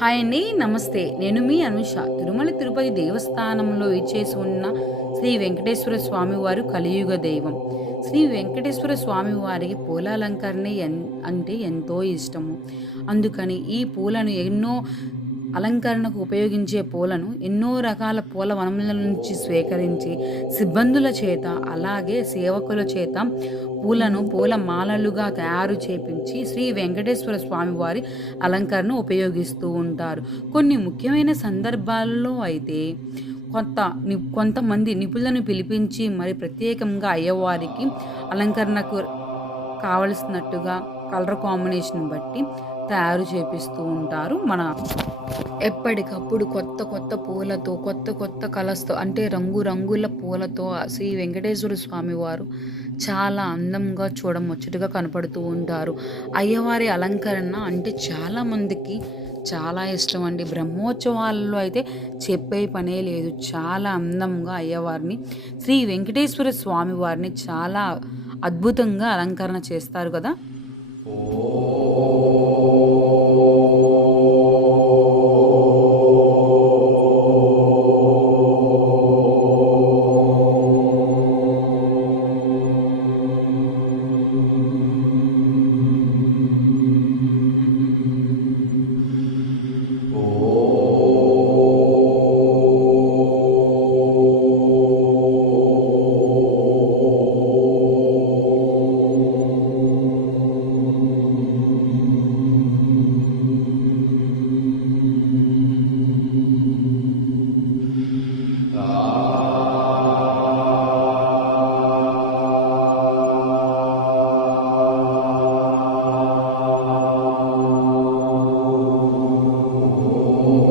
Hi అండి. నమస్తే. నేను మీ అనుష. తిరుమల తిరుపతి దేవస్థానంలో ఇచ్చేసి ఉన్న శ్రీ వెంకటేశ్వర స్వామివారు కలియుగ దైవం. శ్రీ వెంకటేశ్వర స్వామివారికి పూలాలంకరణ అంటే ఎంతో ఇష్టము. అందుకని ఈ పూలను అలంకరణకు ఉపయోగించే పూలను ఎన్నో రకాల పూల వనముల నుంచి స్వీకరించి సిబ్బందుల చేత అలాగే సేవకుల చేత పూల మాలలుగా తయారు చేపించి శ్రీ వెంకటేశ్వర స్వామి వారి అలంకరణ ఉపయోగిస్తూ ఉంటారు. కొన్ని ముఖ్యమైన సందర్భాల్లో అయితే కొంతమంది నిపుణులను పిలిపించి మరి ప్రత్యేకంగా అయ్యవారికి అలంకరణకు కావలసినట్టుగా కలర్ కాంబినేషన్ బట్టి తయారు చేపిస్తూ ఉంటారు. ఎప్పటికప్పుడు కొత్త కొత్త పూలతో కొత్త కొత్త కలర్స్తో అంటే రంగురంగుల పూలతో శ్రీ వెంకటేశ్వర స్వామి వారు చాలా అందంగా చూడముచ్చటగా కనపడుతూ ఉంటారు. అయ్యవారి అలంకరణ అంటే చాలామందికి చాలా ఇష్టం అండి. బ్రహ్మోత్సవాలలో అయితే చెప్పే పనే లేదు. చాలా అందంగా అయ్యవారిని శ్రీ వెంకటేశ్వర స్వామి వారిని చాలా అద్భుతంగా అలంకరణ చేస్తారు కదా.